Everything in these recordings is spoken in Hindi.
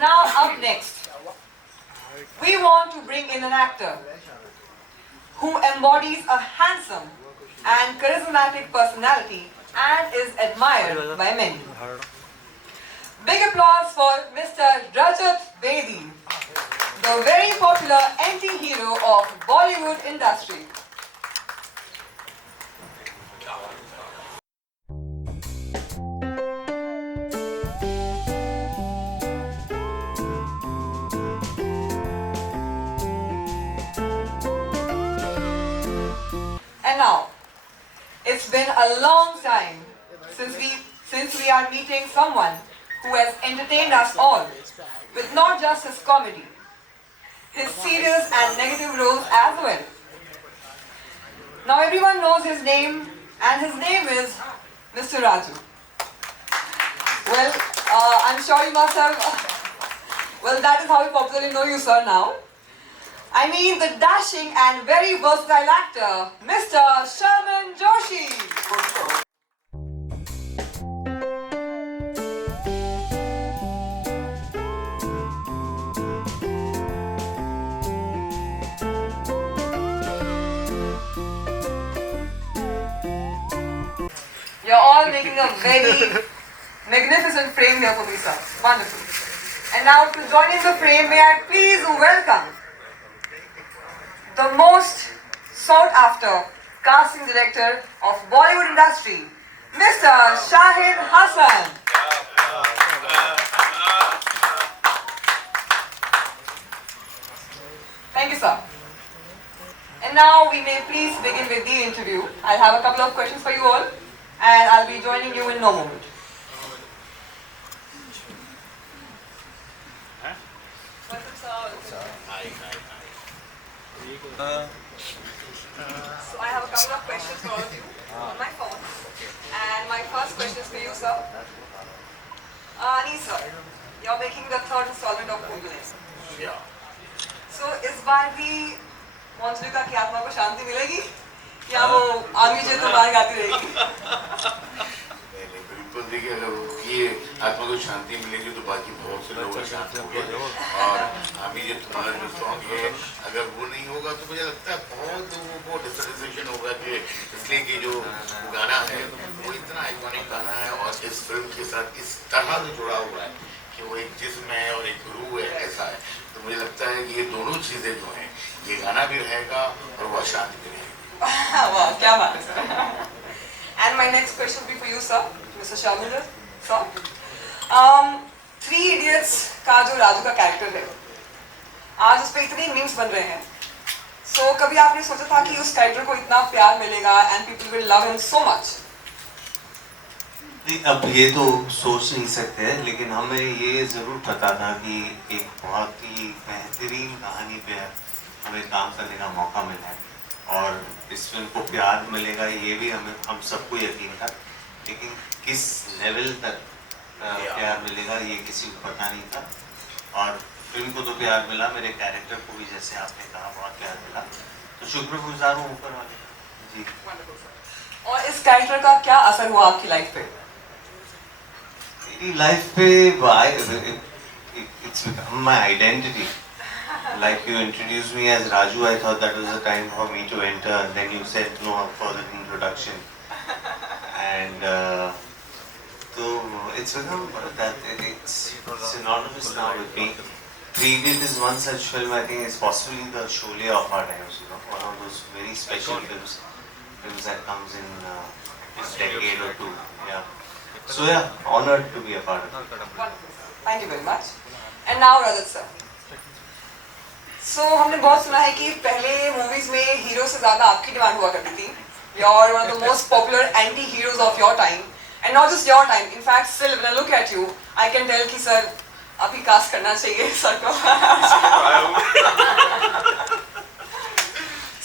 Now up next, we want to bring in an actor who embodies a handsome and charismatic personality and is admired by many. Big applause for Mr. Rajat Bedi, the very popular anti-hero of Bollywood industry. And now, it's been a long time since we are meeting someone who has entertained us all with not just his comedy, his serious and negative roles as well. Now everyone knows his name, and his name is Mr. Raju. Well, I'm sure you must have. Well, that is how we popularly know you, sir, now. I mean the dashing and very versatile actor, Mr. Sharman Joshi. You're all making a very magnificent frame here for me, sir. Wonderful. And now to join in the frame, may I please welcome the most sought after casting director of Bollywood industry, Mr. Shahid Hassan. Thank you, sir. And now we may please begin with the interview. I'll have a couple of questions for you all, and I'll be joining you in no moment. So I have a couple of questions for all of you on my phone. And my first question is for you, sir. Ani sir, you're making the third installment of Kumbhale. Yeah. So इस बार भी मंजुलिका की आत्मा को शांति मिलेगी या वो आगे जो तो बाहर गाती रहेगी? नहीं बिल्कुल देखिए अगर ये आत्मा को शांति मिलेगी तो बाकी बहुत से लोग शांत होंगे और अभी जो तुम्हारा जो सॉन्ग है अगर वो नहीं होगा तो मुझे लगता है बहुत लोगों को डिससेटिस्फेक्शन होगा कि इसलिए कि जो गाना है वो इतना आइकॉनिक गाना है और इस फिल्म के साथ इस तरह से जुड़ा हुआ है कि वो एक जिस्म है और एक रूह है ऐसा है तो मुझे लगता है कि ये दोनों चीज़ें जो हैं ये गाना भी रहेगा और वो शांति भी रहेगी। वाह क्या बात है sir. And my next question will be for you, sir, Mr. Sharmila, sir. Three Idiots का जो राजू का कैरेक्टर है, आज उस पे इतने मीम्स बन रहे हैं। So कभी आपने सोचा था कि उस कैरेक्टर को इतना प्यार मिलेगा and people will love him so much? अब ये तो सोच नहीं सकते हैं, लेकिन हमें ये ज़रूर पता था कि एक बहुत ही बेहतरीन कहानी पे हमें काम करने का मौका मिला है और इस फिल्म को प्यार मिलेगा ये भी हम सबको यकीन था, लेकिन किस लेवल तक प्यार मिलेगा ये किसी को पता नहीं था और फिल्म को तो प्यार मिला, मेरे कैरेक्टर को भी जैसे आपने कहा बहुत प्यार मिला, तो शुक्रगुजार हूँ ऊपर वाले जी। और इस कैरेक्टर का क्या असर हुआ आपकी लाइफ पे? मेरी लाइफ पे it's become my identity. Like you introduced me as Raju, I thought that was the time for me to enter, and then you said no further introduction. And so it's become that it's synonymous now with me. Three Idiots is one such film, I think, is possibly the Sholay of our times, you know, one of those very special films that comes in a decade or two. Yeah. So yeah, honored to be a part of it. Wonderful. Thank you very much. And now Rajat sir. So हमने बहुत सुना है कि पहले मूवीज में हीरो से ज़्यादा आपकी डिमांड हुआ करती थी. You're one of the most popular anti-heroes of your time, and not just your time. In fact, still when I look at you, I can tell कि सर अभी कास्ट करना चाहिए सर को.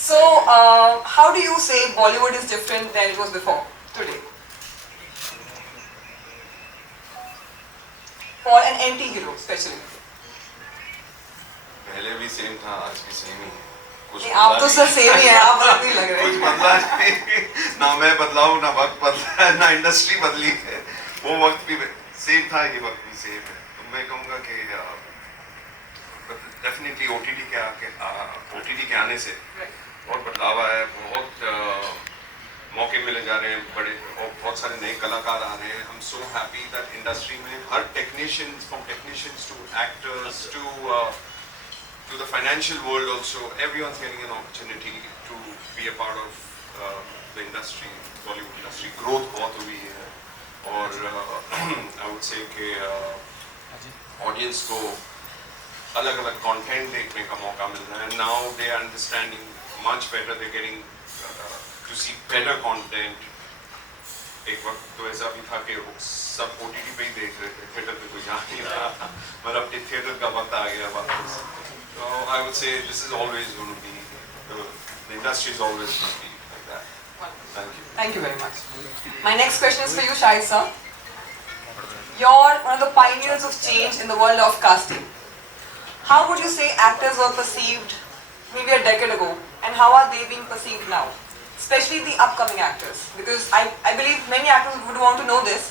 So how do you say Bollywood is different than it was before today? For an anti-hero, especially. पहले भी सेम था, आज भी सेम ही है। कुछ आप तो सर सेम ही हैं, आप अलग नहीं लग रहे। कुछ बदला नहीं, ना मैं बदला हूँ, ना वक्त बदला है, ना इंडस्ट्री बदली है। वो वक्त भी सेम था, ये वक्त भी सेम है। तो मैं कहूँगा कि डेफिनेटली ओटीटी के आने से बहुत बदलाव आया है, बहुत मौके मिले जा रहे हैं, बड़े और बहुत सारे नए कलाकार आ रहे हैं. I'm so happy that industry में हर technicians, from technicians to actors to the financial world also, everyone's getting an opportunity to be a part of the industry, Bollywood industry. Growth बहुत हुई है और I would say कि audience को अलग अलग content देखने का मौका मिल रहा है. Now they are understanding much better, they're getting to see better content. एक वक्त तो ऐसा भी था कि सब OTT पे ही देख रहे थे, थिएटर पे कोई जा नहीं रहा, मतलब थिएटर का वक्त आ गया वापस. So I would say this is always going to be, the industry is always going to be like that. Thank you. Thank you very much. My next question is for you, Shahid sir. You're one of the pioneers of change in the world of casting. How would you say actors were perceived maybe a decade ago, and how are they being perceived now? Especially the upcoming actors, because I believe many actors would want to know this,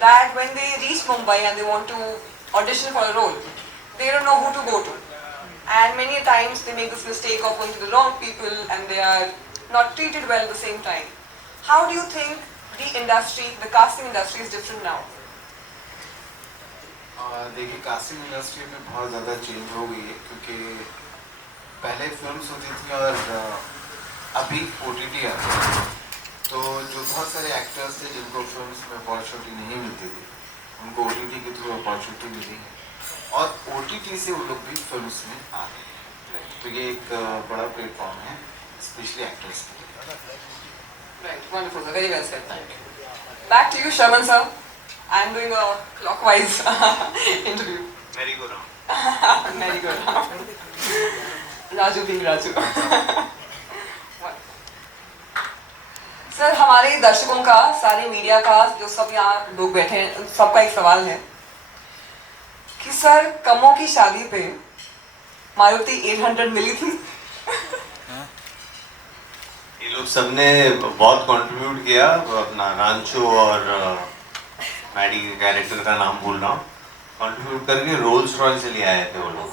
that when they reach Mumbai and they want to audition for a role, they don't know who to go to. And many times they make this mistake of going to the wrong people and they are not treated well at the same time. How do you think the industry, the casting industry is different now? देखिए कास्टिंग इंडस्ट्री में बहुत ज़्यादा चेंज हो गई है, क्योंकि पहले फिल्म्स होती थी और अभी OTT आती है. तो जो बहुत सारे एक्टर्स थे जिनको फिल्म्स में अपॉर्चुनिटी नहीं मिलती थी, उनको OTT के थ्रू अपॉर्चुनिटी मिली है और OTT से वो लोग भी फिल्म्स में आ गए. तो ये एक बड़ा प्लेटफॉर्म है स्पेशली एक्टर्स के लिए. Right, wonderful, sir. Very well said. Thank you. Back to you, Sharman sir. I'm doing a clockwise interview. merry-go-round. Merry-go-round. Raju being Raju. Sir हमारे दर्शकों का, सारे मीडिया का, जो सब यहाँ लोग बैठे हैं, सबका एक सवाल है कि सर कमों की शादी पे मारुति 800 मिली थी. ये लोग सबने बहुत कंट्रीब्यूट किया. अपना रांचो और मैडी के कैरेक्टर का नाम भूल रहा हूँ, कंट्रीब्यूट करके रोल्स रॉयल्स से ले आए थे वो लोग.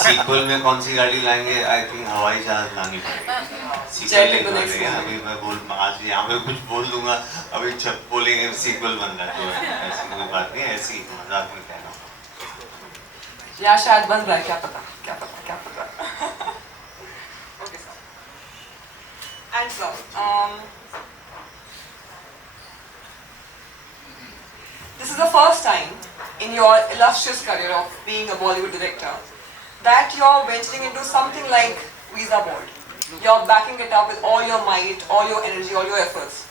सीक्वल में कौन सी गाड़ी लाएंगे? आई थिंक हवाई जहाज लानी पड़ेगी. सीक्वल अभी मैं आज यहाँ पे कुछ बोल दूंगा, अभी जब बोलेंगे सीक्वल बन रहा है, तो ऐसी कोई बात नहीं, ऐसी मजाक में कहना. या शायद बन रहा है, क्या पता, क्या पता, क्या पता. Okay, sir. And sir, this is the first time in your illustrious career of being a Bollywood director that you're venturing into something like Visa Board. You're backing it up with all your might, all your energy, all your efforts.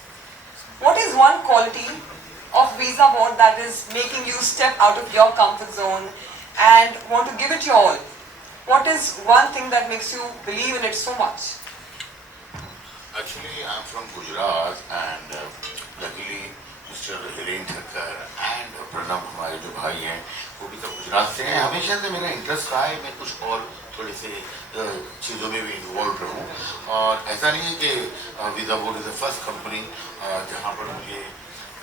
What is one quality of Visa Board that is making you step out of your comfort zone and want to give it your all? What is one thing that makes you believe in it so much? Actually, I'm from Gujarat and luckily Mr. Hiren Thakkar and Pranab हमारे जो भाई हैं वो भी तो गुजरात से हैं. हमेशा से मेरा इंटरेस्ट रहा है मैं कुछ और थोड़े से चीज़ों में भी इन्वॉल्व रहूं. और ऐसा नहीं है कि visa board is the first company जहां पर मुझे,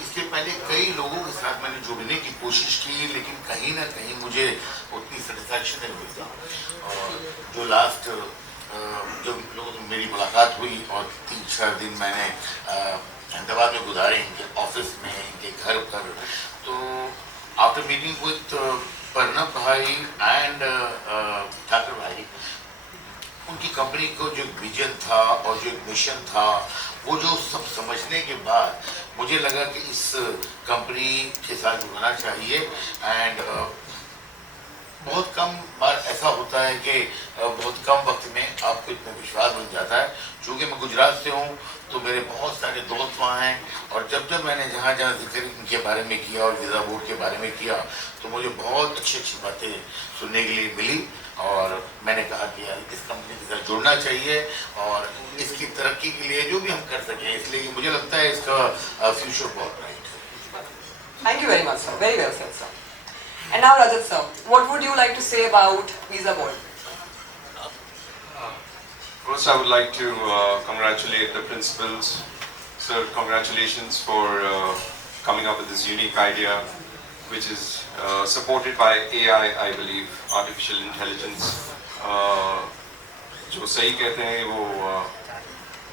इसके पहले कई लोगों के साथ मैंने जुड़ने की कोशिश की, लेकिन कहीं ना कहीं मुझे उतनी सेटिस्फैक्शन नहीं मिलती. और जो लास्ट जब लोगों से मेरी मुलाकात हुई और 3-4 दिन मैंने अहमदाबाद में गुजारे इनके ऑफिस में, इनके घर पर, तो आफ्टर मीटिंग विद प्रणब भाई एंड ठाकर भाई, उनकी कंपनी को जो विजन था और जो मिशन था वो जो सब समझने के बाद मुझे लगा कि इस कंपनी के साथ जुड़ना चाहिए. एंड बहुत कम बार ऐसा होता है कि बहुत कम वक्त में आपको इतना विश्वास बन जाता है. चूँकि मैं गुजरात से हूँ तो मेरे बहुत सारे दोस्त वहाँ हैं और जब जब मैंने जहाँ जहाँ जिक्र इनके बारे में किया और वीज़ा बोर्ड के बारे में किया तो मुझे बहुत अच्छी अच्छी बातें सुनने के लिए मिली. और मैंने कहा कि यार इस कंपनी के साथ जुड़ना चाहिए और इसकी तरक्की के लिए जो भी हम कर सकें, इसलिए मुझे लगता है इसका फ्यूचर बहुत ब्राइट है. Thank you very much, sir. Very well said, sir. And now, Rajat sir, what would you like to say about Visa Board? First, I would like to congratulate the principals. Sir, congratulations for coming up with this unique idea, which is supported by AI, I believe, artificial intelligence. जो सही कहते हैं वो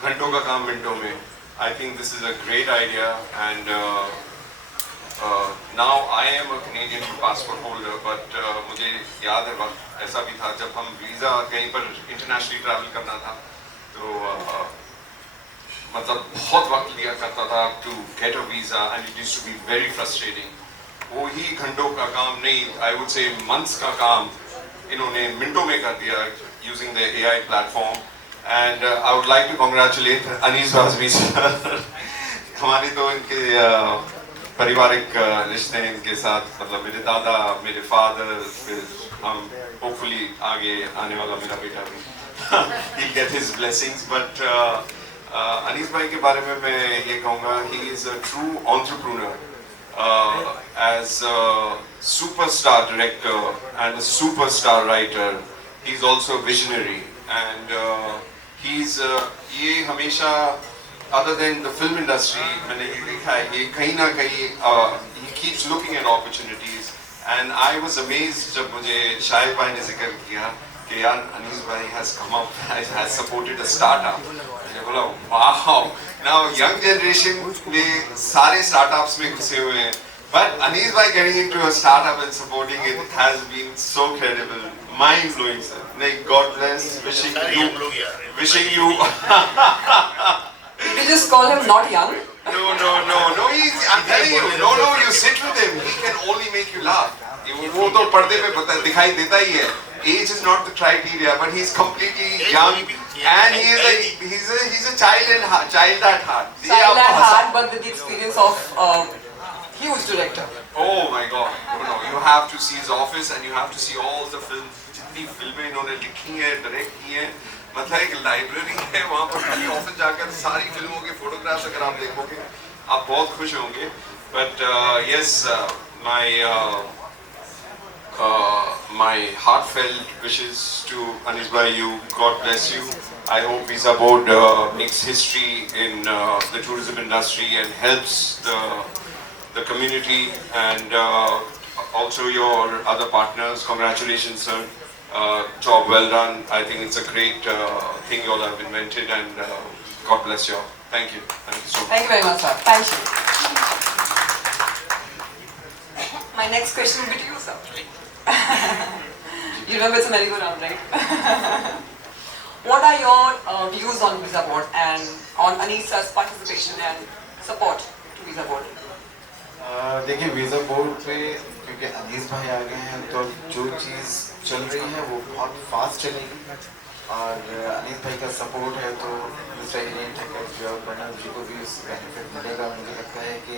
घंटों का काम मिनटों में. I think this is a great idea, and now I am a Canadian passport holder, but मुझे याद है वक्त ऐसा भी था जब हम वीज़ा कहीं पर इंटरनेशनली ट्रैवल करना था तो मतलब बहुत वक्त लिया करता था to get a visa, and it used to be very frustrating. वो ही घंटों का काम नहीं, I would say months का काम इन्होंने मिनटों में कर दिया using the AI platform. And I would like to congratulate Anees Bazmi sir. हमारे तो इनके पारिवारिक रिश्ते हैं इनके साथ, मतलब मेरे दादा, मेरे फादर, फिर हम hopefully आगे आने वाला मेरा बेटा भी he'll get his blessings. But Anees भाई के बारे में मैं ये कहूँगा, he is a true entrepreneur. As a superstar director and a superstar writer, he's also a visionary, and he's ये हमेशा other than the film industry मैंने ये देखा है ये कहीं ना कहीं he keeps looking at opportunities, and I was amazed जब मुझे शाहिद भाई ने जिक्र किया कि यार अनीस भाई has come up, has supported a startup. मैंने बोला wow, now young generation में सारे startups में घुसे हुए हैं, but Anees bhai getting into a startup and supporting it has been so credible, mind blowing, sir. Like God bless, wishing you. Did you just call him not young? No. I'm telling you, no. You sit with him. He can only make you laugh. वो तो पर्दे पे दिखाई देता ही है. Age is not the criteria, but he's completely young, and he's a child at heart. Child at heart, but with the experience of huge director. Oh my God! No, you have to see his office, and you have to see all the films. जितनी फिल्में इन्होंने लिखी हैं, डायरेक्ट की हैं, मतलब एक लाइब्रेरी है वहाँ पर. खाली ऑफिस जाकर सारी फिल्मों के फोटोग्राफ्स अगर आप देखोगे, आप बहुत खुश होंगे. But yes, my heartfelt wishes to Anees bhai, you, God bless you. I hope Visa Board makes history in the tourism industry and helps the community, and also your other partners. Congratulations, sir. Job well done. I think it's a great thing you all have invented, and God bless you all. Thank you. Thank you so much. Thank you very much, sir. Thank you. My next question will be to you, sir. You remember it's a merry-go-round, right? What are your views on Visa Board and on Anees's participation and support to Visa Board? देखिए वीज़ा बोर्ड पे क्योंकि अनीस भाई आ गए हैं तो जो चीज़ चल रही है वो बहुत फास्ट चलेगी, और अनीस भाई का सपोर्ट है तो मिस्टर हिरेन ठाकुर और प्रणव जी को भी उस बेनिफिट मिलेगा. मुझे लगता है कि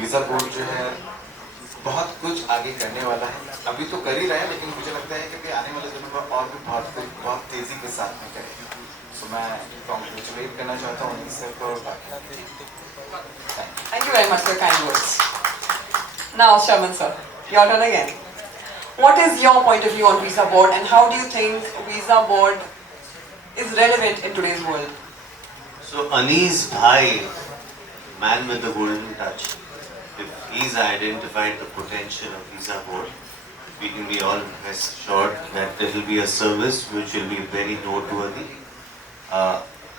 वीज़ा बोर्ड जो है बहुत कुछ आगे करने वाला है. अभी तो कर ही रहा है, लेकिन मुझे लगता है कि आने वाले दिनों में और भी बहुत तेज़ी के साथ में करेगा. तो मैं कॉन्ग्रेचुलेट करना चाहता हूँ अनीस सर को. Thank you very much for your kind words. Now, Shaman sir, your turn again. What is your point of view on Visa Board, and how do you think Visa Board is relevant in today's world? So Anees bhai, man with the golden touch, if he's identified the potential of Visa Board, we can be all rest assured that there will be a service which will be very noteworthy.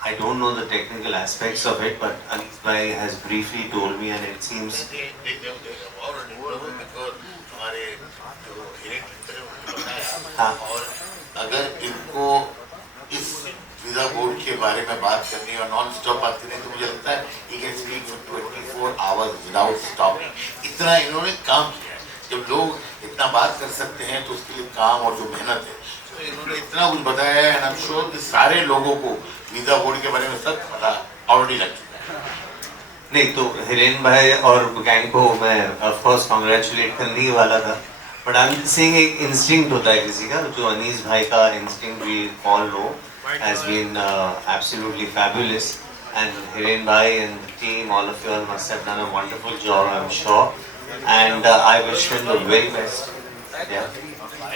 I don't know the technical aspects of it, but Anees bhai has briefly told me, and it seems. और अगर इनको इस वीजा बोर्ड के बारे में बात करनी और नॉन स्टॉप बात करनी तो मुझे लगता है he can speak for 24 hours without stopping. इतना इन्होंने काम किया है. जब लोग इतना बात कर सकते हैं तो उसके लिए काम और जो मेहनत है, तो इन्होंने इतना कुछ बताया है, and I'm sure कि सारे लोगों को वीजा बोर्ड के बारे में सब पता ऑलरेडी लग चुका है. नहीं तो हिरेन भाई और गैंग को मैं ऑफ कोर्स कांग्रेचुलेट करने ही वाला था, बट आई एम सेइंग एक इंस्टिंक्ट होता है किसी का, जो अनीस भाई का instinct we all know has been absolutely fabulous, and Hiren भाई and the team, all of you all must have done a wonderful job, I am sure, and I wish him the very best.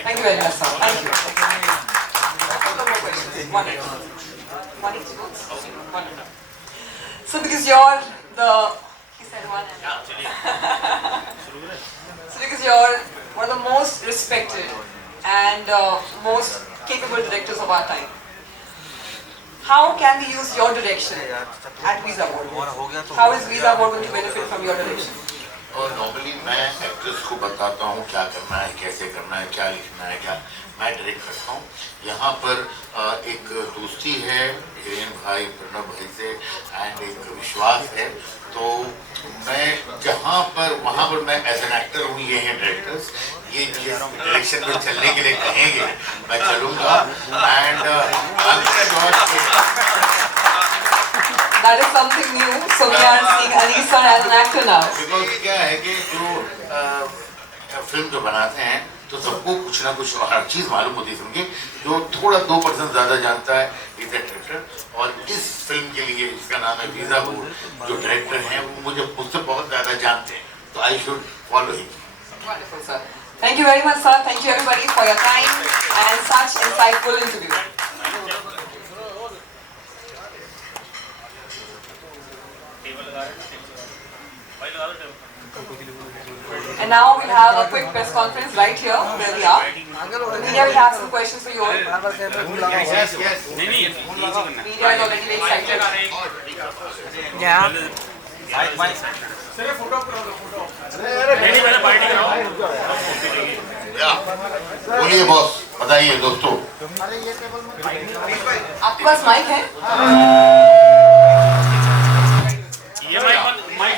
Thank you very much, sir. Thank you. Couple more questions. One each. So because you're the He said one. So because you're one of the most respected and most capable directors of our time, how can we use your direction at Visa Board? How is Visa Board going to benefit from your direction? और नॉर्मली मैं एक्ट्रेस को बताता हूँ क्या करना है, कैसे करना है, क्या लिखना है, क्या मैं डायरेक्ट करता हूँ। यहाँ पर एक दोस्ती है हिरेन भाई प्रणव भाई से एंड एक विश्वास है। तो मैं जहाँ पर वहाँ पर मैं एज एन एक्टर हूँ, ये हैं डायरेक्टर्स, ये जिस डायरेक्शन में चलने के लिए कहेंगे मैं चलूँगा and That is something new. So we are seeing Anisa as an actor now. Because क्या है कि जो फिल्म जो बनाते हैं तो सबको कुछ ना कुछ हर चीज़ मालूम होती है फिल्म की। जो थोड़ा 2% ज़्यादा जानता है इज द डायरेक्टर। और इस फिल्म के लिए जिसका नाम है वीजा बोर्ड, जो डायरेक्टर हैं वो मुझसे बहुत ज़्यादा जानते हैं, तो I should follow him. Wonderful, sir. Thank you very much, sir. Thank you everybody for your time and such insightful interview. And now we'll have a quick press conference right here where we are. The media will have some questions for you all. Media is already very excited. बोलिए बॉस, बताइए दोस्तों। आपके पास माइक है?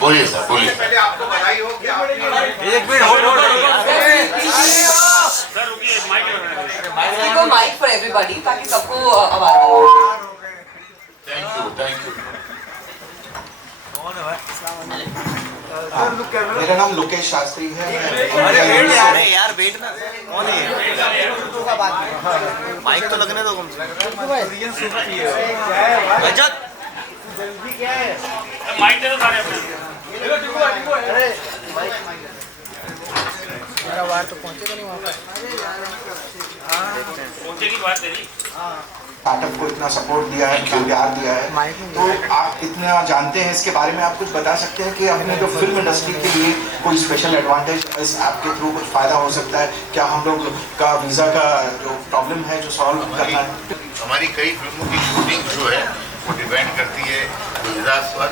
बोलिए सर, बोलिए। पहले आपको बधाई हो कि आपने एक मिनट होल्ड सर रुकिए mic Give a mic for everybody ताकि सबको आवाज आए। Thank you, thank you. मेरा नाम लोकेश शास्त्री है। अरे यार वेट ना, कौन है माइक तो लगने दो कम से कम। रजत माइक दे दो सारे अपने। मेरा बात तो पहुंचे तो नहीं वहाँ पर। पहुंचेगी बात तेरी। स्टार्टअप को इतना सपोर्ट दिया है, इतना प्यार दिया है, तो आप इतना जानते हैं इसके बारे में, आप कुछ बता सकते हैं कि अपने जो फिल्म इंडस्ट्री के लिए कोई स्पेशल एडवांटेज इस ऐप के थ्रू कुछ फ़ायदा हो सकता है क्या? हम लोग का वीज़ा का जो प्रॉब्लम है जो सॉल्व करना है। हमारी कई फिल्मों की शूटिंग जो है वो डिपेंड करती है वीज़ा पर,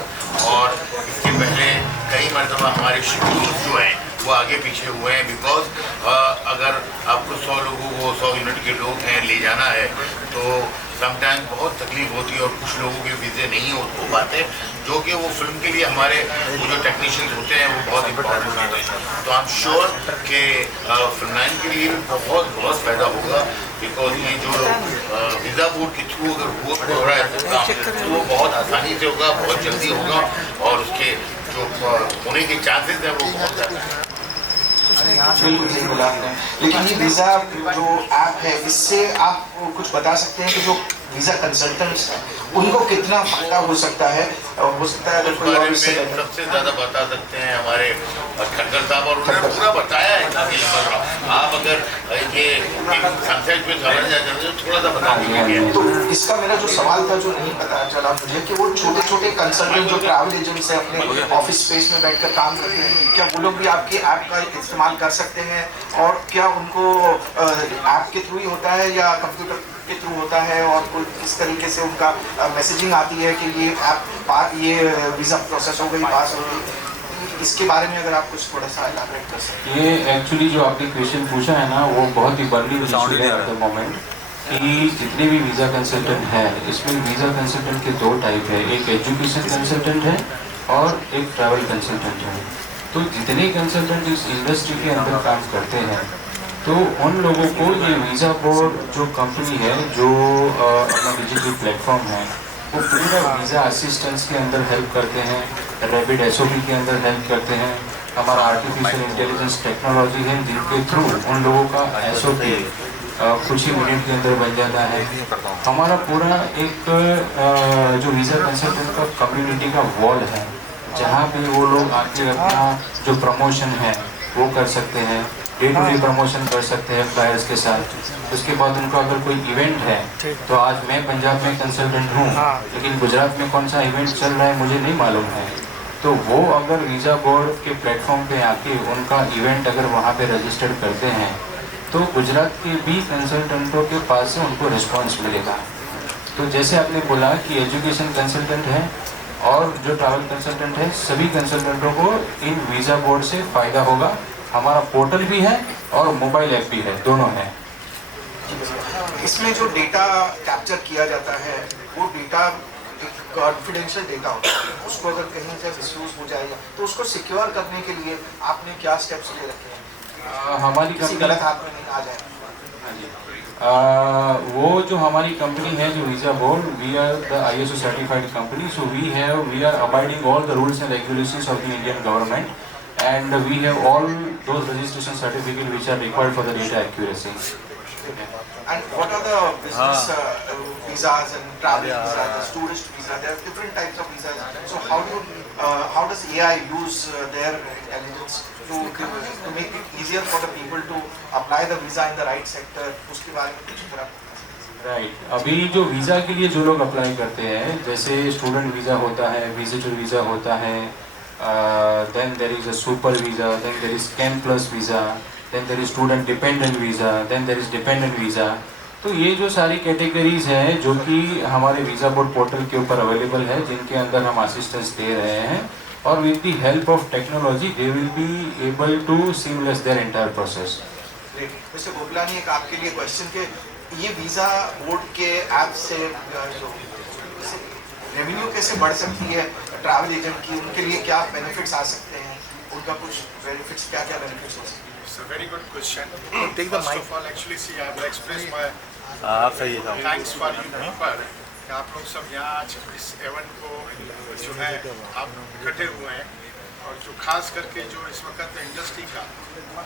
और इसके पहले कई मरतबा हमारे शेड्यूल्स जो हैं वो आगे पीछे हुए हैं। बिकॉज अगर आपको 100 लोगों को 100 यूनिट के लोग हैं ले जाना है तो समटाइम बहुत तकलीफ होती है और कुछ लोगों के वीज़े नहीं हो पाते, जो कि वो फिल्म के लिए हमारे वो जो टेक्नीशियंस होते हैं वो बहुत इंपॉर्टेंट होते हैं। तो आई एम श्योर कि फिल्म लाइन के लिए बहुत बहुत फ़ायदा होगा। बिकॉज ये जो वीज़ा बोर्ड के थ्रू अगर हो रहा है तो वो बहुत आसानी से होगा, बहुत जल्दी होगा, और उसके जो होने के चांसेस हैं वो बहुत ज़्यादा हैं। बिल्कुल सही बोला आपने। लेकिन ये वीज़ा जो ऐप है इससे आप कुछ बता सकते हैं कि जो वीज़ा कंसल्टेंट्स हैं उनको कितना फायदा हो सकता है? हो सकता है उस बारे में सबसे ज़्यादा बता सकते हैं हमारे खट्टर साहब, और उन्होंने पूरा बताया है काफ़ी लंबा। आप अगर ये सनसेट में समझ जाते तो थोड़ा सा बता दीजिए। तो इसका मेरा जो सवाल था जो नहीं पता चला मुझे कि वो छोटे छोटे कंसल्टेंट जो ट्रैवल एजेंट्स हैं अपने ऑफिस स्पेस में बैठकर काम करते हैं, क्या वो लोग भी आपके ऐप का इस्तेमाल कर सकते हैं? और क्या उनको ऐप के थ्रू ही होता है या कंप्यूटर के थ्रू होता है? और कोई किस तरीके से उनका मैसेजिंग आती है कि ये ऐप ये वीज़ा प्रोसेस हो गई, पास हो गई? इसके बारे में अगर आप कुछ थोड़ा सा एलाबोरेट कर सकते हैं। ये एक्चुअली जो आपने क्वेश्चन पूछा है ना वो बहुत ही बर्निंग इशू है एट द मोमेंट, कि जितने भी वीज़ा कंसल्टेंट हैं इसमें वीज़ा कंसल्टेंट के 2 टाइप है, एक एजुकेशन कंसल्टेंट है और एक ट्रैवल कंसल्टेंट है। तो जितने कंसल्टेंट इस इंडस्ट्री के अंदर काम करते हैं तो उन लोगों को ये वीज़ा बोर्ड जो कंपनी है, जो अपना डिजिटल प्लेटफॉर्म है, वो पूरा वीज़ा असिस्टेंस के अंदर हेल्प करते हैं, रैपिड SOP के अंदर हेल्प करते हैं। हमारा आर्टिफिशियल इंटेलिजेंस टेक्नोलॉजी है जिनके थ्रू उन लोगों का SOP कुछ ही मिनट के अंदर बन जाता है। हमारा पूरा एक जो वीज़ा कंसल्टेंट का कम्युनिटी का वॉल है जहाँ पे वो लोग आके अपना जो प्रमोशन है वो कर सकते हैं, डे टू डे प्रमोशन कर सकते हैं फ्लायर्स के साथ। उसके बाद उनको अगर कोई इवेंट है तो आज मैं पंजाब में कंसल्टेंट हूँ लेकिन गुजरात में कौन सा इवेंट चल रहा है मुझे नहीं मालूम है, तो वो अगर वीज़ा बोर्ड के प्लेटफॉर्म पे आके उनका इवेंट अगर वहाँ पे रजिस्टर करते हैं तो गुजरात के भी कंसल्टेंटों के पास से उनको रिस्पांस मिलेगा। तो जैसे आपने बोला कि एजुकेशन कंसल्टेंट है और जो ट्रैवल कंसल्टेंट है, सभी कंसल्टेंटों को इन वीज़ा बोर्ड से फ़ायदा होगा। हमारा पोर्टल भी है और मोबाइल ऐप भी है, दोनों है। इसमें जो डेटा कैप्चर किया जाता है वो डेटा कॉन्फिडेंशियल डेटा होता है, उसको अगर कहीं से मिसयूज हो जाए तो उसको सिक्योर करने के लिए आपने क्या स्टेप्स ले रखे हैं? हमारी किसी गलत हाथ में नहीं आ जाए। वो जो हमारी कंपनी है जो visa board, we are the ISO certified company, so we are abiding all the rules and regulations of the Indian government and we have all those registration certificate which are required for the data accuracy. And what are the business visas and travel visas, the tourist visa? There are different types of visas. So how does AI use their intelligence to make it easier for the people to apply the visa in the right sector? उसके बारे में कुछ थोड़ा। राइट, अभी जो वीज़ा के लिए जो लोग अप्लाई करते हैं, जैसे स्टूडेंट वीज़ा होता है, विजिटर वीज़ा होता है, then there is a super visa, then there is camp plus visa, then there is student dependent visa, then there is dependent visa. तो ये जो सारी कैटेगरीज हैं जो कि हमारे वीज़ा बोर्ड पोर्टल के ऊपर अवेलेबल है, जिनके अंदर हम असिस्टेंस दे रहे हैं और with the help of technology they will be able to seamless their entire process. Mister Gopalani, एक आपके लिए क्वेश्चन के ये वीज़ा बोर्ड के ऐप से रेवेन्यू कैसे बढ़ सकती है ट्रैवल एजेंट की? उनके लिए क्या बेनिफिट्स आ सकते हैं? उनका कुछ बेनिफिट्स, क्या क्या बेनिफिट्स हो सकते हैं? It's a very good question. Take the mic. First of all, actually, see, I will express my thanks for you people कि आप लोग सब यहाँ आज इस इवेंट को जो है आप इकट्ठे हुए हैं, और जो खास करके जो इस वक्त इंडस्ट्री का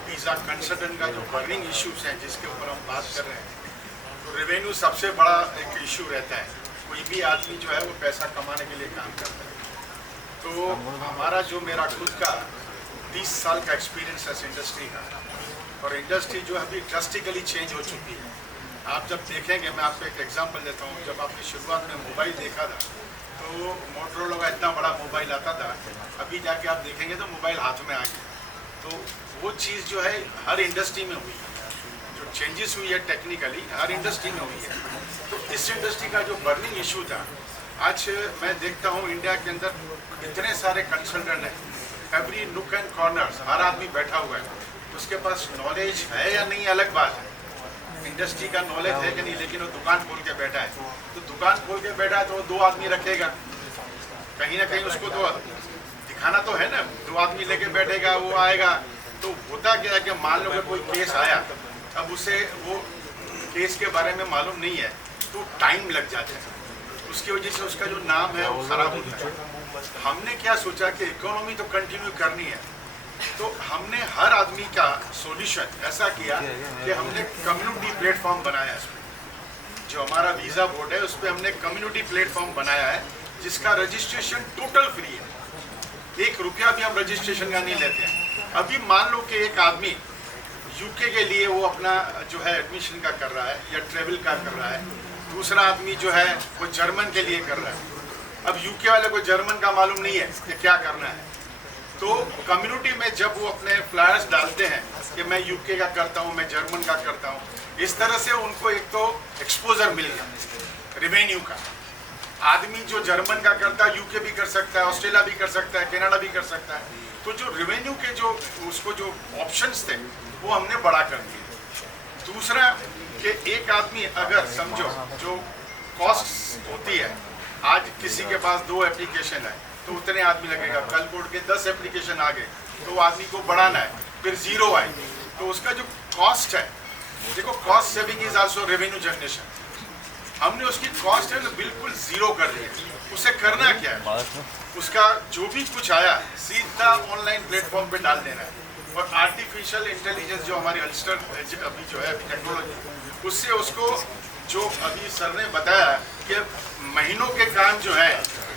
वीज़ा कंसल्टेंट का जो बर्निंग इश्यूज हैं जिसके ऊपर हम बात कर रहे हैं, तो रेवेन्यू सबसे बड़ा एक इशू रहता है। कोई भी आदमी जो है वो पैसा कमाने के लिए काम करता है। तो हमारा जो मेरा खुद का 30 साल का एक्सपीरियंस है इंडस्ट्री का, और इंडस्ट्री जो है अभी ड्रास्टिकली चेंज हो चुकी है। आप जब देखेंगे, मैं आपको एक एग्जांपल देता हूँ, जब आपने शुरुआत में मोबाइल देखा था तो मोटरोला का इतना बड़ा मोबाइल आता था, अभी जाके आप देखेंगे तो मोबाइल हाथ में आ गया। तो वो चीज़ जो है हर इंडस्ट्री में हुई है, जो चेंजेस हुई है टेक्निकली हर इंडस्ट्री में हुई है। तो इस इंडस्ट्री का जो बर्निंग इशू था, आज मैं देखता हूँ इंडिया के अंदर इतने सारे कंसल्टेंट हैं, एवरी नुक एंड कॉर्नर हर आदमी बैठा हुआ है। उसके पास नॉलेज है या नहीं अलग बात है, इंडस्ट्री का नॉलेज है कि नहीं, लेकिन वो दुकान खोल के बैठा है। तो दुकान खोल के बैठा है तो वो 2 आदमी रखेगा, कहीं ना कहीं उसको तो दिखाना तो है ना। 2 आदमी लेके बैठेगा, वो आएगा, तो होता क्या है कि मान लो कि कोई केस आया, अब उसे वो केस के बारे में मालूम नहीं है तो टाइम लग जाता है, उसकी वजह से उसका जो नाम है वो खराब होता है। हमने क्या सोचा कि इकोनॉमी तो कंटिन्यू करनी है, तो हमने हर आदमी का सॉल्यूशन ऐसा किया कि हमने कम्युनिटी प्लेटफॉर्म बनाया। इसमें जो हमारा वीज़ा बोर्ड है उस पर हमने कम्युनिटी प्लेटफॉर्म बनाया है, जिसका रजिस्ट्रेशन टोटल फ्री है, 1 रुपया भी हम रजिस्ट्रेशन का नहीं लेते हैं। अभी मान लो कि एक आदमी यूके के लिए वो अपना जो है एडमिशन का कर रहा है या ट्रेवल का कर रहा है, दूसरा आदमी जो है वो जर्मन के लिए कर रहा है। अब यूके वाले को जर्मन का मालूम नहीं है कि क्या करना है, तो कम्युनिटी में जब वो अपने फ्लायर्स डालते हैं कि मैं यूके का करता हूँ, मैं जर्मन का करता हूँ, इस तरह से उनको एक तो एक्सपोजर मिल गया रेवेन्यू का। आदमी जो जर्मन का करता है यूके भी कर सकता है, ऑस्ट्रेलिया भी कर सकता है, कनाडा भी कर सकता है। तो जो रेवेन्यू के जो उसको जो ऑप्शंस थे वो हमने बड़ा कर दिए। दूसरा कि एक आदमी अगर समझो जो कॉस्ट होती है, आज किसी के पास 2 एप्लीकेशन है तो उतने आदमी लगेगा, कल कोड के 10 एप्लीकेशन आ गए तो आदमी को बढ़ाना है, फिर 0 आए, तो उसका जो कॉस्ट है, देखो cost saving is also revenue generation. हमने उसकी कॉस्ट है ना बिल्कुल 0 कर दिया। उसे करना क्या है, उसका जो भी कुछ आया सीधा ऑनलाइन प्लेटफॉर्म पे डाल देना है, और आर्टिफिशियल इंटेलिजेंस जो हमारी अल्स्टर अभी जो है टेक्नोलॉजी, उससे उसको जो अभी सर ने बताया कि महीनों के काम जो है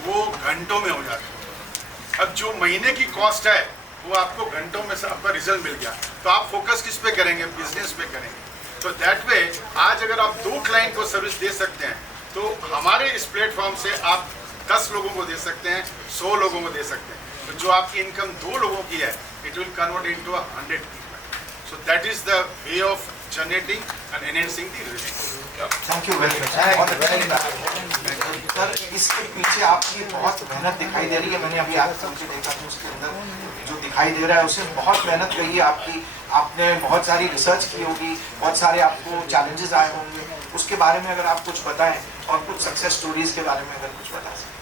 वो घंटों में हो जाते हैं। अब जो महीने की कॉस्ट है वो आपको घंटों में से आपका रिजल्ट मिल गया, तो आप फोकस किस पे करेंगे, बिजनेस पे करेंगे। तो दैट वे आज अगर आप 2 क्लाइंट को सर्विस दे सकते हैं तो हमारे इस प्लेटफॉर्म से आप 10 लोगों को दे सकते हैं, 100 लोगों को दे सकते हैं। तो जो आपकी इनकम 2 लोगों की है, it will convert into 100 people. So that is the way of generating and enhancing the revenue. Thank you very much. Sir इसके पीछे आपकी बहुत मेहनत दिखाई दे रही है। मैंने अभी आपको मुझे देखा तो उसके अंदर जो दिखाई दे रहा है उसमें बहुत मेहनत गई है आपकी। आपने बहुत सारी रिसर्च की होगी, बहुत सारे आपको चैलेंजेस आए होंगे, उसके बारे में अगर आप कुछ बताएं और कुछ सक्सेस स्टोरीज के बारे में अगर कुछ बता सकें।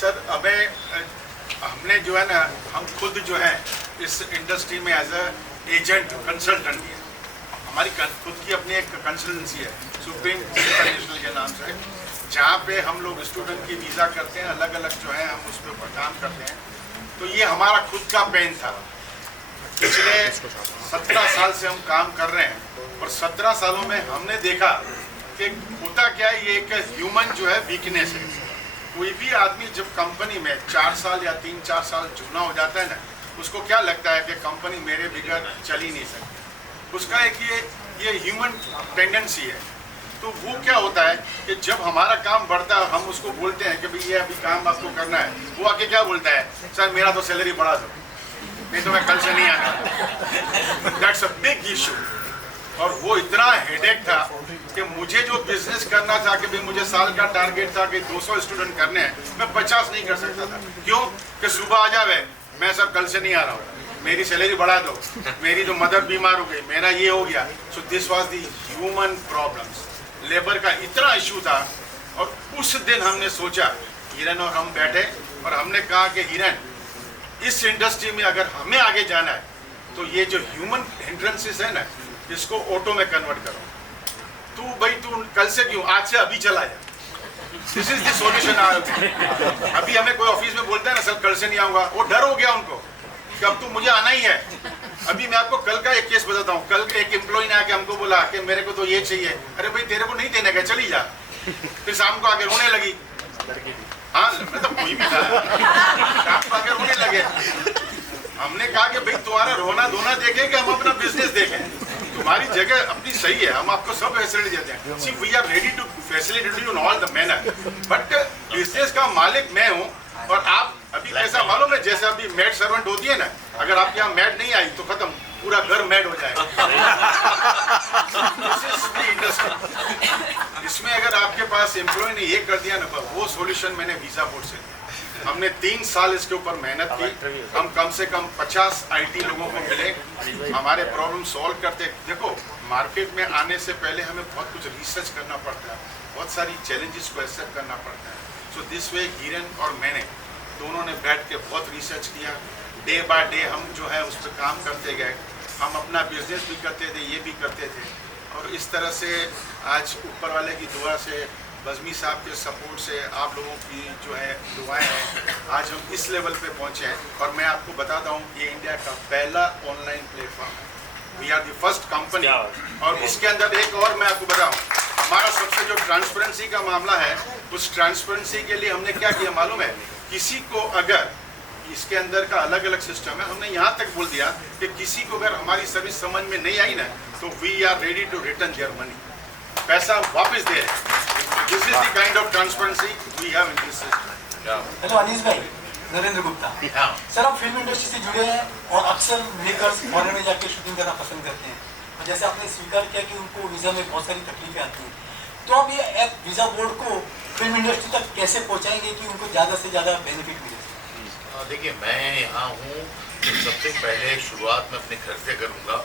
सर हमने जो है ना, हम खुद जो है इस इंडस्ट्री में एज अ एजेंट कंसल्टेंट है। हमारी खुद की अपनी एक कंसल्टेंसी है सुप्रीम इंटरनेशनल के नाम से, जहाँ पे हम लोग स्टूडेंट की वीज़ा करते हैं, अलग अलग जो है हम उस पर काम करते हैं। तो ये हमारा खुद का पेन था। पिछले 17 साल से हम काम कर रहे हैं और 17 सालों में हमने देखा कि होता क्या है, ये एक ह्यूमन जो है वीकनेस है। कोई भी आदमी जब कंपनी में 4 साल या 3-4 साल जुड़ना हो जाता है ना, उसको क्या लगता है कि कंपनी मेरे बगैर चल ही नहीं सकती। उसका एक ये ह्यूमन टेंडेंसी है। तो वो क्या होता है कि जब हमारा काम बढ़ता है, हम उसको बोलते हैं कि भाई ये अभी काम आपको करना है, वो आके क्या बोलता है, सर मेरा तो सैलरी बढ़ा दो, नहीं तो मैं कल से नहीं आना। That's a big issue. और वो इतना हेडेक था कि मुझे जो बिजनेस करना था कि भाई मुझे साल का टारगेट था कि 200 स्टूडेंट करने हैं, मैं 50 नहीं कर सकता था। क्यों कि सुबह आ जावे, मैं सर कल से नहीं आ रहा हूँ, मेरी सैलरी बढ़ा दो, मेरी तो मदर बीमार हो गई, मेरा ये हो गया। So this was the human problems. Labour का इतना इशू था। और उस दिन हमने सोचा, हिरन और हम बैठे और हमने कहा कि हिरन, इस इंडस्ट्री में अगर हमें आगे जाना है तो ये जो ह्यूमन हिंड्रेंसेस है ना, इसको ऑटो में कन्वर्ट करो। तू कल से क्यों, आज से अभी चला जा। This is the solution. अभी हमें कोई ऑफिस में बोलता है ना, सर कल से नहीं आऊंगा, वो डर हो गया उनको कि अब तो मुझे आना ही है। अभी मैं आपको कल का एक केस बताता हूँ। कल एक एम्प्लॉय ने आके हमको बोला कि मेरे को तो ये चाहिए। अरे भाई तेरे को नहीं देने का, चली जा। फिर शाम को आके रोने लगी। हाँ मतलब कोई भी था, शाम को आके रोने लगे। हमने कहा कि भाई तुम्हारा रोना धोना देखें कि हम अपना बिजनेस देखें। तुम्हारी जगह अपनी सही है, हम आपको सब फैसिलिटी देते हैं। So we are ready to facilitate you in all the manner, but business का मालिक मैं हूँ। और आप अभी कैसा मालूम है, जैसे अभी मैड सर्वेंट होती है ना, अगर आपके यहाँ मैड नहीं आई तो खत्म, पूरा घर मैड हो जाएगा। This is the industry. इसमें अगर आपके पास एम्प्लॉय ने ये कर दिया ना, वो सॉल्यूशन मैंने वीजा बोर्ड से लिया। हमने 3 साल इसके ऊपर मेहनत की। हम कम से कम 50 IT लोगों को मिले, हमारे प्रॉब्लम सॉल्व करते। देखो मार्केट में आने से पहले हमें बहुत कुछ रिसर्च करना पड़ता है, बहुत सारी चैलेंजेस को एक्सेप्ट करना पड़ता है। सो दिस वे हिरन और मैंने दोनों ने बैठ के बहुत रिसर्च किया। डे बाय डे हम जो है उस पर काम करते गए। हम अपना बिजनेस भी करते थे, ये भी करते थे। और इस तरह से आज ऊपर वाले की दुआ से, बज़मी साहब के सपोर्ट से, आप लोगों की जो है दुआएं हैं, आज हम इस लेवल पे पहुंचे हैं। और मैं आपको बताता हूँ, ये इंडिया का पहला ऑनलाइन प्लेटफॉर्म है। We are the first company. और इसके अंदर एक और मैं आपको बताऊँ, हमारा सबसे जो ट्रांसपेरेंसी का मामला है, उस ट्रांसपेरेंसी के लिए हमने क्या किया मालूम है, किसी को अगर इसके अंदर का अलग अलग सिस्टम है, हमने यहाँ तक बोल दिया कि किसी को अगर हमारी सर्विस समझ में नहीं आई ना, तो we are ready to return their money, पैसा वापस दे रहे। This is the kind of transparency we have in this system. Hello Anees भाई, नरेंद्र गुप्ता। सर आप फिल्म इंडस्ट्री से जुड़े हैं और अक्सर मेकर्स फॉरेन में जाके शूटिंग करना पसंद करते हैं। और जैसे आपने स्वीकार किया कि उनको वीज़ा में बहुत सारी तकलीफें आती हैं, तो आप ये ऐप वीज़ा बोर्ड को फिल्म इंडस्ट्री तक कैसे पहुंचाएंगे कि उनको ज़्यादा से ज़्यादा बेनिफिट मिले? देखिए मैं यहाँ हूँ तो सबसे पहले शुरुआत मैं अपने घर से करूँगा।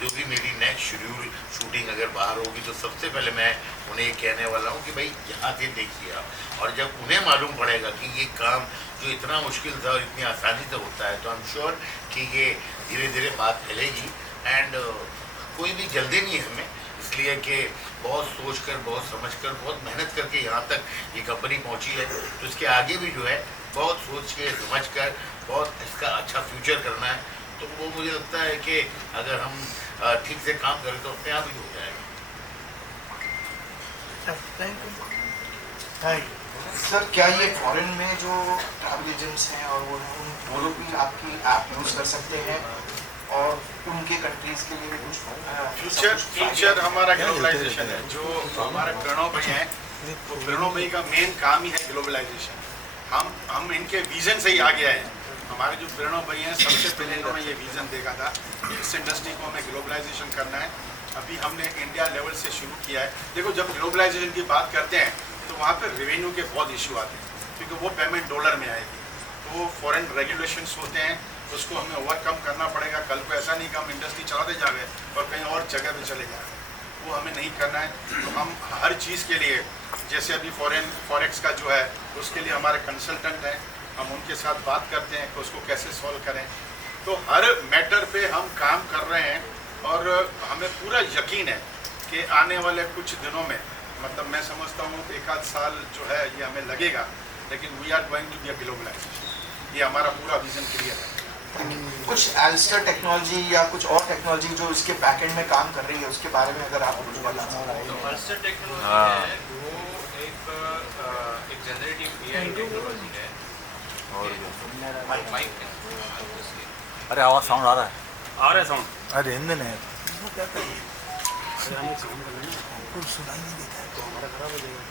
जो भी मेरी नेक्स्ट शेड्यूल शूटिंग अगर बाहर होगी तो सबसे पहले मैं उन्हें ये कहने वाला हूँ कि भाई यहाँ से देखिए आप। और जब उन्हें मालूम पड़ेगा कि ये काम जो इतना मुश्किल था और इतनी आसानी से होता है, तो आई एम श्योर कि ये धीरे धीरे बात फैलेगी। एंड कोई भी जल्दी नहीं है हमें, इसलिए कि बहुत सोचकर, बहुत समझकर, बहुत मेहनत करके यहाँ तक ये कंपनी पहुँची है। तो इसके आगे भी जो है बहुत सोच के, समझ कर, बहुत इसका अच्छा फ्यूचर करना है। तो वो मुझे लगता है कि अगर हम ठीक से काम करें तो अपने आप ही हो जाएगा। सर क्या ये फॉरेन में जो ट्रैवल एजेंट्स हैं और वो लोग भी आपकी ऐप यूज़ कर सकते हैं और उनके कंट्रीज के लिए भी कुछ फ्यूचर हमारा ग्लोबलाइजेशन है। जो हमारा प्रणव भाई हैं, तो प्रणव भाई का मेन काम ही है ग्लोबलाइजेशन। हम इनके विजन से ही आगे आए हैं। हमारे जो प्रणव भाई हैं सबसे पहले इन्होंने ये विज़न देखा था इस इंडस्ट्री को हमें ग्लोबलाइजेशन करना है। अभी हमने इंडिया लेवल से शुरू किया है। देखो जब ग्लोबलाइजेशन की बात करते हैं तो वहाँ पे रेवेन्यू के बहुत इशू आते हैं क्योंकि वो पेमेंट डॉलर में आएगी, तो वो फॉरेन रेगुलेशंस होते हैं, उसको हमें ओवरकम करना पड़ेगा। कल को ऐसा नहीं कि हम इंडस्ट्री चलाते जाए और कहीं और जगह पे चले जाए, वो हमें नहीं करना है। तो हम हर चीज़ के लिए, जैसे अभी फॉरेक्स का जो है उसके लिए हमारे कंसल्टेंट हैं, हम उनके साथ बात करते हैं कि उसको कैसे सॉल्व करें। तो हर मैटर पे हम काम कर रहे हैं और हमें पूरा यकीन है कि आने वाले कुछ दिनों में, मतलब मैं समझता हूँ 1 आध साल जो है ये हमें लगेगा, लेकिन we are going to be a globalization. ये हमारा पूरा विजन क्लियर है। कुछ एल्स्टर टेक्नोलॉजी या कुछ और टेक्नोलॉजी जो इसके बैकएंड में काम कर रही है उसके बारे में अगर आप कुछ बता सकते तो अल्स्टर टेक्नोलॉजी है वो एक जनरेटिव एआई टेक्नोलॉजी है और माइक है। अरे आवाज साउंड आ रहा है, आ रहा है साउंड। अरे इंजन है सुनाई नहीं देता है तो हमारा खराब हो जाएगा।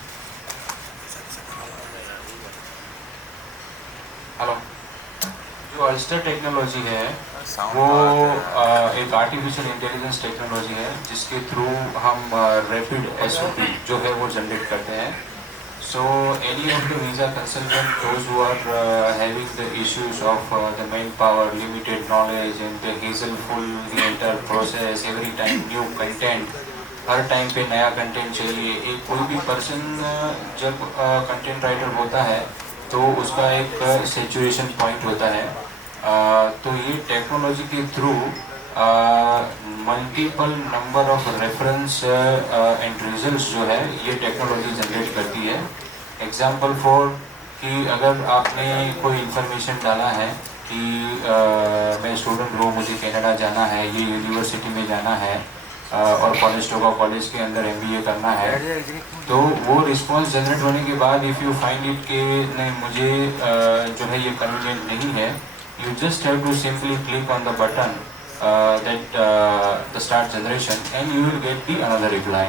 हेलो, जो अल्स्टर टेक्नोलॉजी है वो एक आर्टिफिशियल इंटेलिजेंस टेक्नोलॉजी है जिसके थ्रू हम रैपिड एसओपी जो है वो जनरेट करते हैं। So any of the visa consultant those who are having the issues of the manpower, limited knowledge and the hassleful the entire process, every time new content, हर टाइम पे नया कंटेंट चाहिए। एक कोई भी पर्सन जब कंटेंट राइटर होता है तो उसका एक सेचुरेशन पॉइंट होता है। तो ये टेक्नोलॉजी के through multiple number of reference and results जो है ये टेक्नोलॉजी जनरेट करती है। एग्जांपल फॉर कि अगर आपने कोई इंफॉर्मेशन डाला है कि मैं स्टूडेंट हूँ, मुझे कनाडा जाना है, ये यूनिवर्सिटी में जाना है और कॉलेस्टोगा कॉलेज के अंदर MBA करना है, तो वो रिस्पांस जनरेट होने के बाद इफ़ यू फाइंड इट कि नहीं मुझे जो है ये कन्वीनियंट नहीं है, you just have to simply click on the button the start generation and you will get the another reply.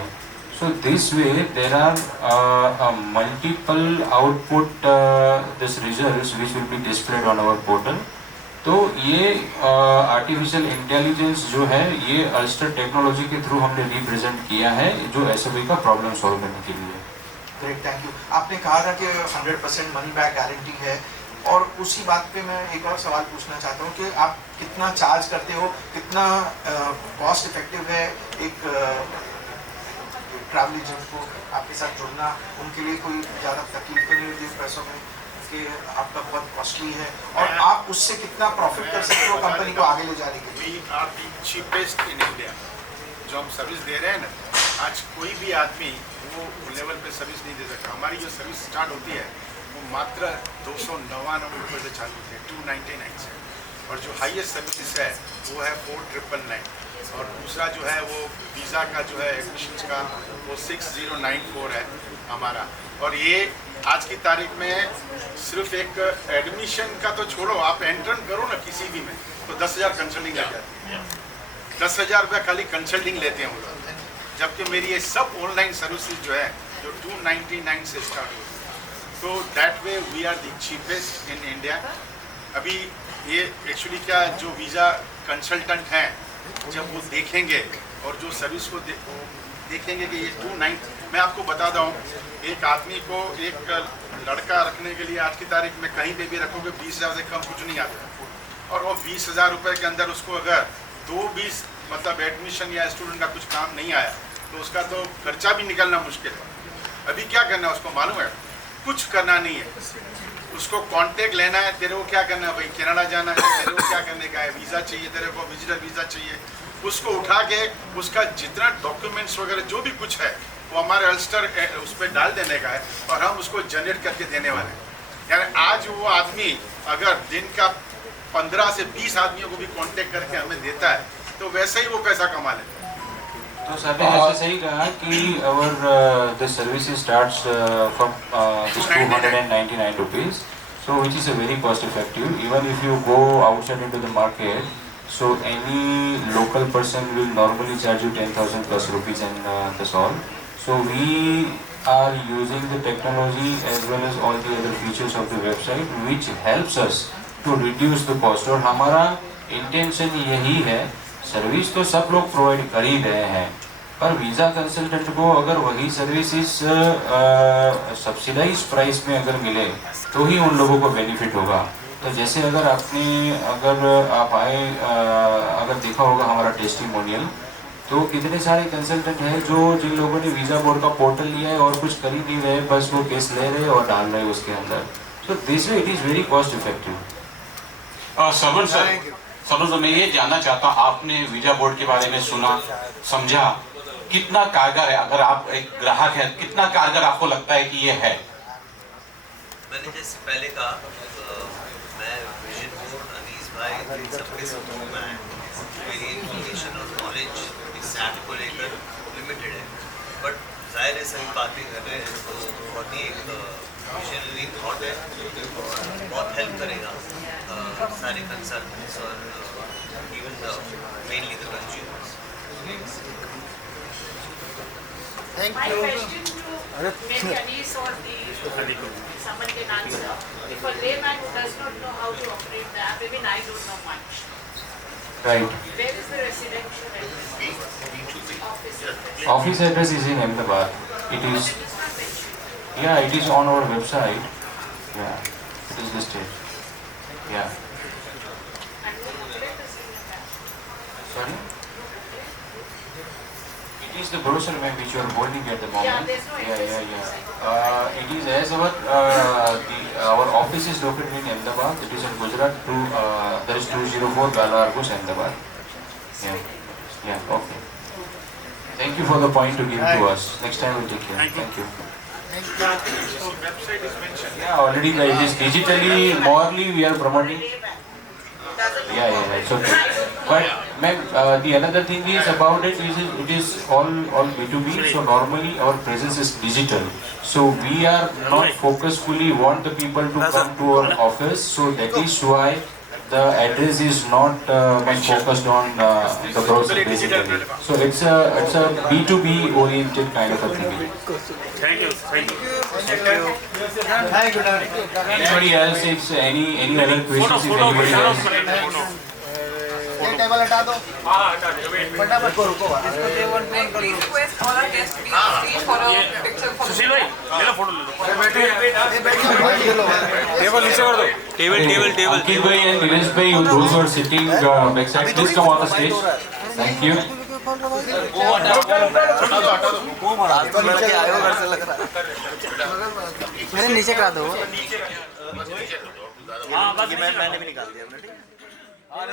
So this way there are multiple output this results which will be displayed on our portal. तो ये आर्टिफिशियल इंटेलिजेंस जो है ये अल्स्टर टेक्नोलॉजी के थ्रू हमने रिप्रेजेंट किया है जो SOP का प्रॉब्लम सॉल्व करने के लिए। Great, thank you. आपने कहा था कि 100% मनी बैक गारंटी है, और उसी बात पे मैं एक और सवाल पूछना चाहता हूँ कि आप कितना चार्ज करते हो, कितना कॉस्ट इफेक्टिव है एक ट्रैवल एजेंट को आपके साथ जुड़ना, उनके लिए कोई ज़्यादा तकलीफ तो नहीं होती पैसों में कि आपका बहुत कॉस्टली है, और आप उससे कितना प्रॉफिट कर सकते हो कंपनी को आगे ले जाने के लिए? We are the cheapest in India. जो हम सर्विस दे रहे हैं ना, आज कोई भी आदमी वो लेवल पे सर्विस नहीं दे सकता। हमारी जो सर्विस स्टार्ट होती है वो मात्र 299 रुपये से चालू होती है, 299 से, और जो हाईएस्ट सर्विस है वो है 4999, और दूसरा जो है वो वीज़ा का जो है एडमिशन्स का वो 6094 है हमारा। और ये आज की तारीख में सिर्फ एक एडमिशन का तो छोड़ो, आप एंट्रन करो ना किसी भी में तो 10,000 कंसल्टिंग लग जाती है। 10,000 रुपये खाली कंसल्टिंग लेते हैं वो लोग, जबकि मेरी ये सब ऑनलाइन सर्विसेज जो है जो 299 से स्टार्ट होती है। तो that way we are the cheapest in India. अभी ये एक्चुअली क्या जो वीज़ा कंसल्टेंट हैं जब वो देखेंगे और जो सर्विस को देखेंगे कि ये 29, मैं आपको बताता हूँ, एक आदमी को एक लड़का रखने के लिए आज की तारीख में कहीं पे भी रखोगे 20,000 से कम कुछ नहीं आता, और वो 20,000 रुपये के अंदर उसको अगर 2-20 मतलब एडमिशन या स्टूडेंट का कुछ काम नहीं आया तो उसका तो खर्चा भी निकलना मुश्किल है। अभी क्या करना है उसको मालूम है? कुछ करना नहीं है, उसको कांटेक्ट लेना है। तेरे को क्या करना है भाई, कनाडा जाना है, तेरे को क्या करने का है, वीज़ा चाहिए, तेरे को विजिटर वीज़ा चाहिए, उसको उठा के उसका जितना डॉक्यूमेंट्स वगैरह जो भी कुछ है वो हमारे अल्स्टर उस पर डाल देने का है और हम उसको जनरेट करके देने वाले हैं। यानी आज वो आदमी अगर दिन का 15 से 20 आदमियों को भी कांटेक्ट करके हमें देता है तो वैसे ही वो पैसा कमा लेता है। तो सर ने ऐसे सही कहा कि our the service starts from this 299 rupees, so which is a very cost effective. Even if you go outside into the market, so any local person will normally charge you 10,000 plus rupees and that's all. So we are using the technology as well as all the other features of the website which helps us to reduce the cost. और हमारा इंटेंशन यही है, सर्विस तो सब लोग प्रोवाइड कर ही रहे हैं, पर वीज़ा कंसल्टेंट को अगर वही सर्विसेज सब्सिडाइज प्राइस में अगर मिले तो ही उन लोगों को बेनिफिट होगा. तो जैसे अगर आप आए, अगर देखा होगा हमारा टेस्टिमोनियल, तो कितने सारे कंसल्टेंट हैं जिन लोगों ने वीज़ा बोर्ड का पोर्टल लिया है और कुछ कर ही नहीं रहे, बस वो केस ले रहे और डाल रहे उसके अंदर. तो this way it is very cost effective. Saravan sir, मैं ये जानना चाहता हूँ, आपने वीजा बोर्ड के बारे में सुना, समझा, कितना कारगर है? अगर आप एक ग्राहक हैं, कितना कारगर आपको लगता है कि ये है? मैंने जैसे पहले कहा, मैं विजन बोर्ड, अनीस भाई, इन सबके सपोर्ट में है. मेरी इन्फॉर्मेशन और नॉलेज इस ऐप को लेकर लिमिटेड है, बट जाहिर है सभी बातें कर रहे हैं तो बहुत ही एक विजनरी थॉट है और बहुत हेल्प करेगा सारे कंसल्टेंट्स और even mainly the consumers. My question to maybe Anis or someone can answer. If a layman who does not know how to operate the app, even I don't know much. Right. Where is the residential address? Office address. Office address is in Ahmedabad. It is. Yeah, it is on our website. Yeah, it is listed. Yeah. And who operators in the app? Sorry. It is the brochure ma'am which you are holding at the moment. Yeah, there's no address. It is as our office is located in Ahmedabad. It is in Gujarat. There is 204 Gala Argos, Ahmedabad. Yeah. Okay. Thank you for the point to give to us. Next time we'll take care. Thank you. Website is mentioned. Yeah, already it is digitally, morally we are promoting. Yeah, it's okay. But ma'am, the another thing is about it is all B2B. So normally our presence is digital. So we are not focusfully want the people to come to our office. So that is why the address is not much focused on the browser basically. So it's a B2B oriented kind of a thing. Thank you. Anybody else? If any other questions? If anybody else. ये टेबल हटा दो. रुको. Please request all our guests to be on stage for a picture. सुशील भाई, ले लो फोटो ले लो. Table नीचे कर दो. Table. Ankit bhai and Dinesh bhai, those who are sitting backside, please come on the stage. Thank you. मैंने नीचे करा दो. हाँ बस मैंने भी निकाल दिया. क्या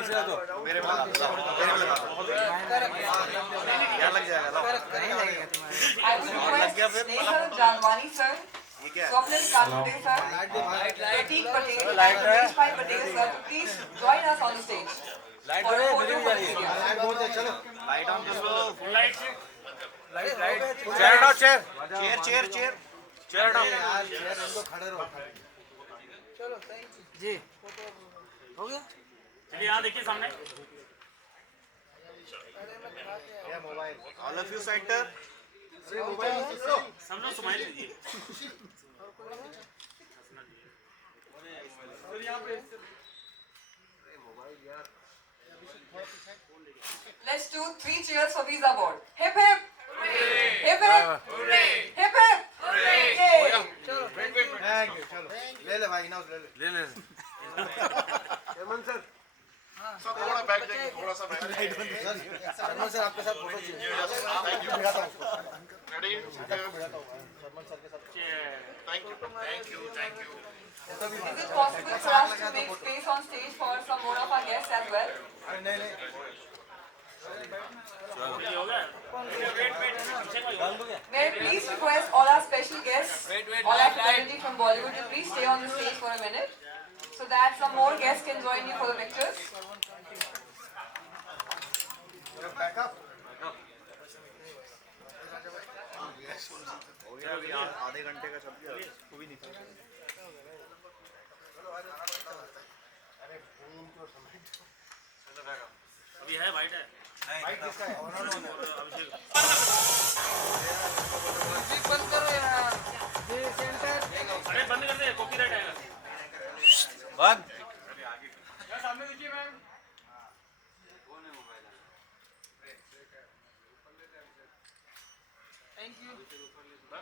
लग जाएगा? I would request Snehal Jalwani sir, Swapnil Kalute sir, Prateek Patel, and Ramesh Bhai Patel sir to please join us on the stage for a photo for this video. Light on करो. लाइट चेयर हटाओ. चेयर हटाओ. खड़े रहो. चलो जी हो गया. चलिए यहाँ देखिए सामने. All of you centre. सब लोग स्माइल कीजिए. Let's do 3 cheers for Visa Board. Hip hip! Hip hip! Hip hip! Yay! ले ले भाई ना ले. हेमंत सर. थोड़ा बैक जाइए, थोड़ा सा बैक. शर्मा सर आपके साथ फोटो चाहिए. रेडी? शर्मा सर के साथ. Thank you. Is it possible for us to make space on stage for some more of our guests as well? नहीं. May I please request all our special guests, all our fraternity from Bollywood to please stay on the stage for a minute so that some more guests can join you for the pictures. Back up. हो गया अभी आधे घंटे का छप गया. वो भी निकल. अभी है वाइट है. माइक किसका है? अभिषेक. बंद करो यार. ये सेंटर. अरे बंद कर दे, कॉपीराइट आएगा. बंद.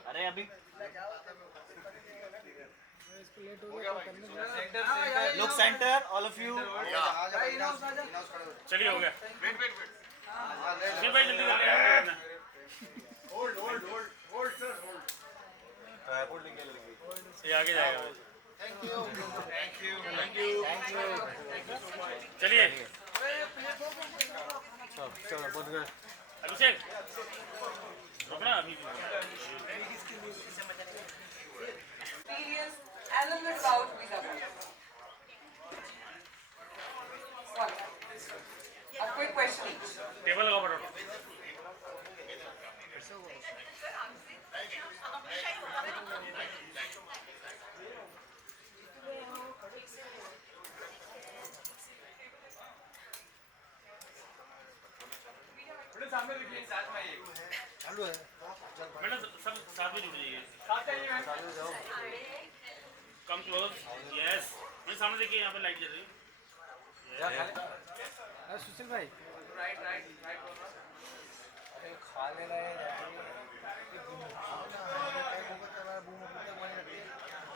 अरे अभी Look center, all of you. चलिए हो गया वेट वेट वेट सुशील भाई जल्दी कर यार hold hold hold hold sir hold ये आगे जाएगा thank you thank you Thank you. चलिए चलो बंद कर अभिषेक रुकना अभी Experience and a little about visa board. One. A quick question each. Table लगाओ फटाफट सामने देखिए साथ में ये चालू है मैडम सब साथ में जुड़ जाइए कम क्लोज यस मैं सामने देखिए यहाँ पे लाइट जल रही है सुशील भाई राइट राइट राइट अरे खा लेना है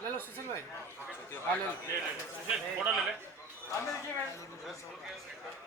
ले लो सुशील भाई ले ले फोटो ले ले सामने देखिए